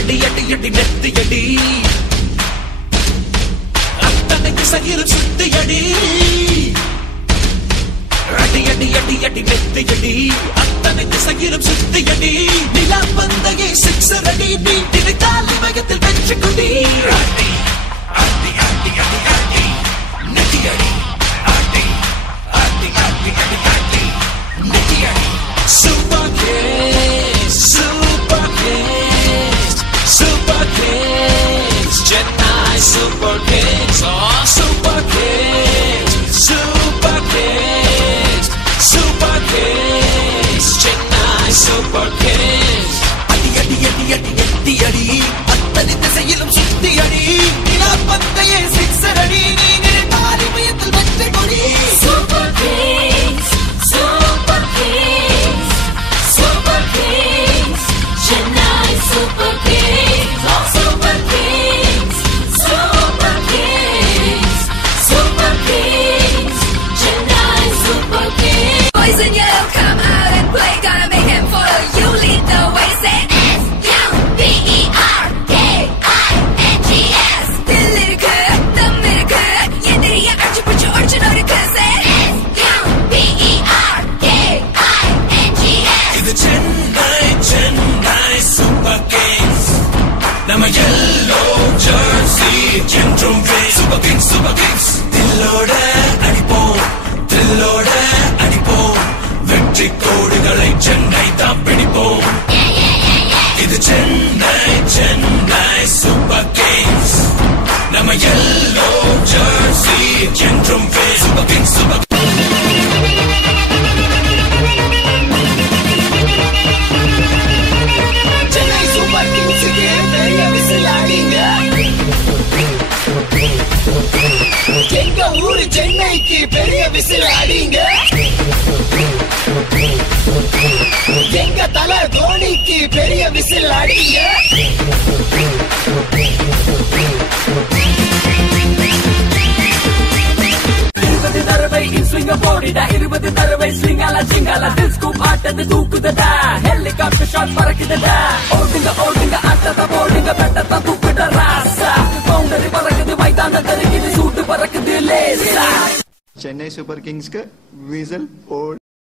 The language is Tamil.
அடி அடி அடி நெத்தி அடி அத்தனைக்கு சகிலும் சுத்தி அடி அடி அடி அடி அடி நெத்தி அடி அத்தனைக்கு சகிலும் சுத்தி அடி நிலா பந்தையே சிக்ஸர் அடி நீ நினைத்தால் இமயத்தில் வெற்றி கொடி அடி அடி அடி அடி அடி நெத்தி அடி அடி அடி அடி அடி அடி நெத்தி அடி Super Kings, Super Kings, Super Kings, Chennai Super Kings, oh Super Kings, Super Kings, Super Kings, Chennai Super Kings. Adi adi adi adi adi adi, attani திசையிலும் சுத்தி அடி, நிலா பந்தையே சிக்ஸர் அடி, நீ நினைத்தால் இமயத்தில் வெற்றி கொடி. Super Kings, Super Kings, Super Kings, Chennai Super Kings, oh Super Kings, Super Kings, Super Kings, Chennai Super Kings. Boys in yellow, come out and play, gotta make them follow you, lead the way, say S-U-B-E-R-K-I-N-G-S. Dillidiku, dummidiku, yendiriya archu puchu archu noriku, say S-U-B-E-R-K-I-N-G-S. இது சென்னை சென்னை சூப்பர் கிங்ஸ் நம்ம yellow jersey என்றும் சூப்பர் கிங்ஸ் சூப்பர் கிங்ஸ் தில்லோட அடிப்போம் தில்லோட அடிப்போம் வெற்றி கோடுகளை சென்னை தான் பிடிப்போம் இது சென்னை சென்னை சூப்பர் கிங்ஸ் நம்ம yellow jersey என்றும் super kings super Chennai super கிங்ஸுக்கு பெரிய விசில் அடிங்க. எங்க ஊரு சென்னைக்கு பெரிய விசில் அடிங்க. எங்க தல தோனிக்கு பெரிய விசில் அடிங்க. 20 தடவை இன்ஸ்விங்க போடிடா 20 தடவை ஸ்விங்கால சிங்கால தில் ஸ்கூப் ஆட்டது தூக்குதடா ஹெலிகாப்டர் ஷாட் பறக்குதடா ஓடுங்க ஓடுங்க ஆட்டத்தை போடுங்க பெட்டத்தை தூக்குட ராசா பவுண்டரி பறக்குது மைதான தெருகிது சூட்டு பறக்குது லேசா சென்னை சூப்பர் கிங்ஸ்க்கு விசில் போடு.